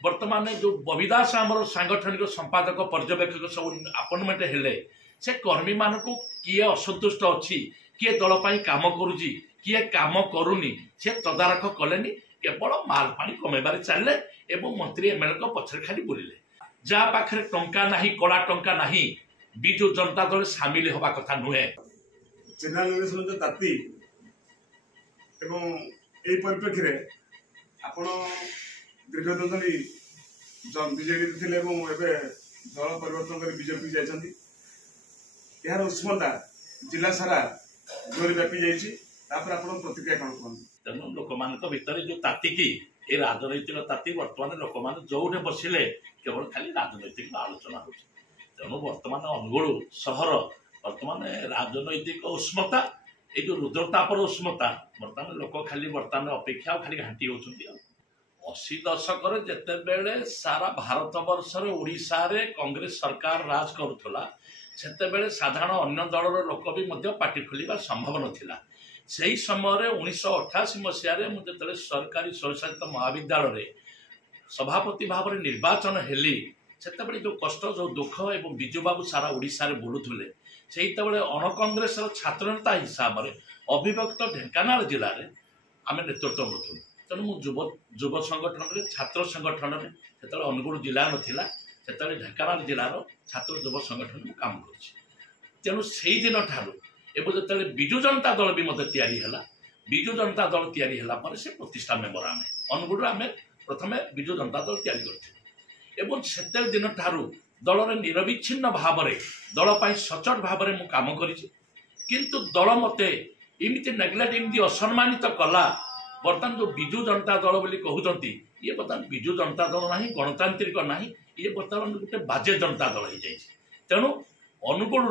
बर्तमान जो बबी दास आमर सांगठनिक संपादक पर्यवेक्षक सब अपॉइंटमेंट हेले से कर्मी मान को किए असंतुष्ट अच्छी किए दल काम करुची किए काम करूनी से तदारख कलेनी केवल माल पानी कमेबार चलले एवं मंत्री एमएलए पछरे खाली बोलिले जहाँ पाखे टंका नाही कड़ा टंका नाही बिजु जनता दल सामिल होबा कथा नुहे चेन्नई इलेक्शन जो ताती एवं एई परिप्रेक्षी रे आपण दीर्घ दिन धरी बीजेडी थे दल परिवर्तन कर बीजेपी जाइछंती यार उष्मता जिला सारा जोर व्यापी जाइछि तापर आपण प्रतिक्रिया कोन कोन तेणु लोक मान भितर जो तातिकी ए राजनैतिक ताती वर्तमान लोक मान जोठे बसिले केवल खाली राजनैतिक आलोचना हो तेणु वर्तमान अनुगुल सहर वर्तमान राजनैतिक उष्मता ये जो रुद्रतापर उष्मता बर्तमान लोक खाली बर्तमान अपेक्षा खाली घाटी होती 80 दशक जिते बेले सारा भारत वर्ष ओडिशा रे कांग्रेस सरकार राज करुला सेते साधारण अन्य दलर लोक भी पार्टी खोलिबा संभव नथिला सही समय 1988 मसीह मुझे सरकारी स्वशासित महाविद्यालय सभापति भाव में निर्वाचन हेली से जो कष्ट जो दुख एवं विजु बाबू सारा ओडिशा रे बुलुले से अण कांग्रेस छात्र नेता हिसाब से अविभक्त ढेंकानाल जिले में आम नेतृत्व नौलु तेणु मुझ युव संगठन में छात्र संगठन में से अनुगुल जिला नाला से ढेंकानाल जिलार छात्र युव संगठन में काम करूँ से दिन ठार एवं जो विजु जनता दल भी मत या विजु जनता दल या से प्रतिष्ठा मेम्बर आम अनुगुल आम प्रथम विजु जनता दल या से दिन ठार दल निरविच्छिन्न भाव में दल सचोट भाव में काम किंतु दल मत इमती नेग्लेक्ट इमती असम्मानित कला बर्तमान जो विजु जनता दल बोली कहते ये बर्तमान विजु जनता दल ना गणतांत्रिक ना ये बर्तमान गोटे बाजे जनता दल हो तेणु अनुगुल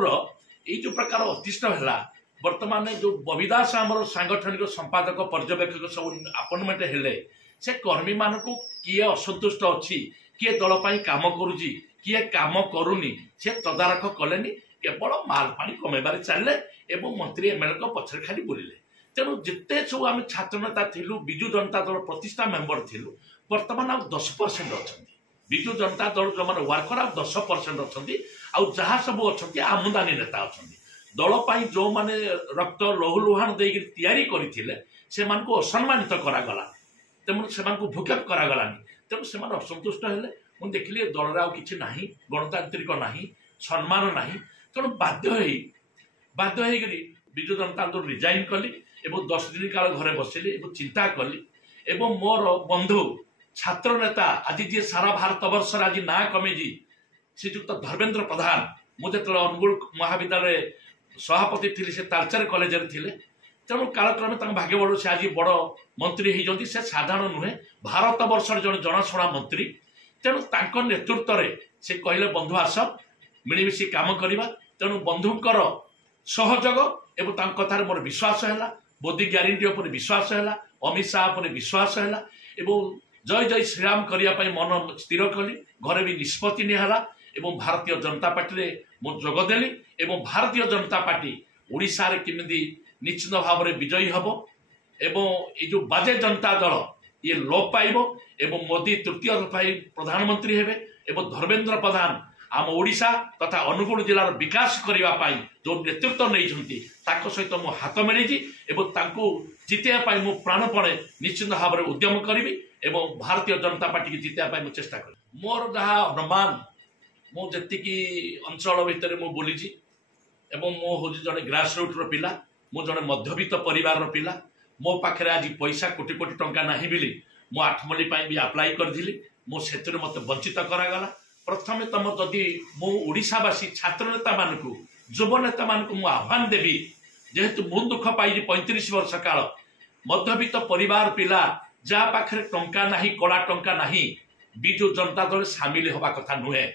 जो प्रकार अतिष्ठ है बर्तमान जो बबी दास आमर सांगठनिक संपादक पर्यवेक्षक सब अपॉइंटमेंट हेले से कर्मी मान को किए असंतुष्ट अच्छी किए दल काम करुची किए काम करूनी से तदारख कलेनी केवल माल पानी कमेबार चलले एवं मंत्री एमएलए पछरे खाली बोलिले तेणु जिते सब आम छात्र नेता थिलु विजु जनता दल प्रतिष्ठा मेम्बर थिलु वर्तमान आ 10% अच्छा विजु जनता दल जो मैंने वर्कर आ 10% अच्छा जहाँ सब अच्छा आमदानी नेता अच्छा दल जो मैंने रक्त लहुलुहाण देकर से असम्मानित करागला तेणु से भूकेप करागलानी तेणु से असंतुष्ट हेले मुझे देखिए दल आउ कि गणतांत्रिक ना सम्मान ना तेणु बाध्य विजु जनता दल रिजाइन कली एवं 10 दिन काल घरे बसिली चिंता कली एवं मोर बंधु छात्र नेता आज जी सारा भारत वर्ष आज ना कमेजी श्रीजुक्त धर्मेन्द्र प्रधान मुझे अनुगुल महाविद्यालय सभापति थी से तालचेर कॉलेज थे तेणु कालक्रमे भाग्य बड़ से आज बड़ मंत्री होती से साधारण नुहे भारत वर्ष जन जनाशुना मंत्री तेणु तांको नेतृत्व में से कहले बंधु आस मिलमिशी काम करवा तेणु बंधुंकर सहयोग एवं कथार मोर विश्वास है मोदी ग्यारंटी उपर विश्वास है अमित शाह पर विश्वास है एवं जय जय श्रीराम करने मन स्थिर कली घरे भी निष्पत्ति निहला एवं भारतीय जनता पार्टी मु जोगदेली एवं भारतीय जनता पार्टी ओडिशा रे किमिदी निश्चित भाव में विजयी हम एवं ये जो बाजे जनता दल ये लोप पाइब एवं मोदी तृतीय प्रधानमंत्री हेबे एवं धर्मेन्द्र प्रधान आम ओडिशा तथा अनुगुल जिलार विकास करने जो नेतृत्व नहीं सहित मु हाथ मिली जितेबा मु प्राणपणे निश्चित भाव में उद्यम करी एवं भारतीय जनता पार्टी की जितेबा मु चेष्टा करी मोर जहाँ अनुमान मुझी अंचल भितर मु बुली एवं मो हूँ जड़े ग्रासरूट पिला मु जड़े मध्यवित्त परिवार पिला मो पाखे आज पैसा कोटी कोटी टंका नहीं बोली मु आठमल्ली भी आप्लाय करी मुझे मत वंचित करागला प्रथम तुम जदि मु ओडिशावासी छात्र नेता मानक युव नेता मानक मु आह्वान देवी जेहेतु मु दुख पाई 35 वर्ष काल मध्यवित्त परिवार पिला जहाँ पाखे टंका नाही कड़ा टंका नाही विजु जनता दल सामिल होबा कथा नुहे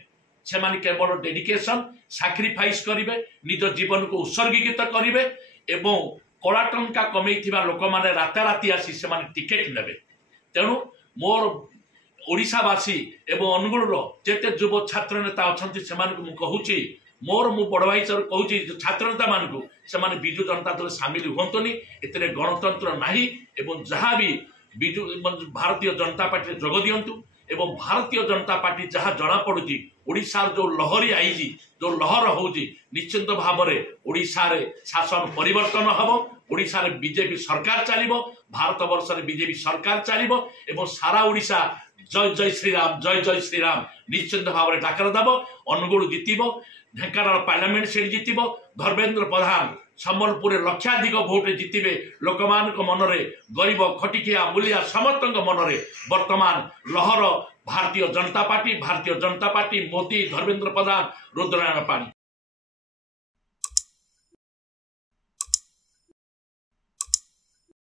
से केवल डेडिकेशन सैक्रिफाइस करेंगे निज जीवन को उत्सर्गीकृत करेंगे एवं कड़ा टंका कमई लोक मैंने राताराति आसी से टिकेट नेबे तेणु मोर ओडिशावासी एवं अनुगुल जेते युव छात्र नेता अच्छा से कहूँ मोर मु बड़ भाई सर कहूँ छात्र नेता मानक से विजु जनता दल सामिल हुंतुनी एते गणतंत्र नाही एवं जहाँ भी विजु भारतीय जनता पार्टी जोग दियंतु एवं भारतीय जनता पार्टी जहाँ जना पड़ुची ओडिशार जो लहरी आई जो लहर होउची निश्चित भाव में ओडिशा रे शासन परिवर्तन हम ओडिशा रे बीजेपी सरकार चलिबो भारत वर्ष रे बीजेपी सरकार चलिबो एवं सारा ओडिशा जय जय श्रीराम निश्चित भाव में डाकर दब Angul जितब Dhenkanal parliament seat जितब Dharmendra Pradhan Sambalpur लक्षाधिक vote जितबे लोक मनरे गरीब खटिकिया मूलिया समस्त मनरे वर्तमान लहर भारतीय जनता पार्टी मोदी धर्मेंद्र प्रधान रुद्रनारायण पाणी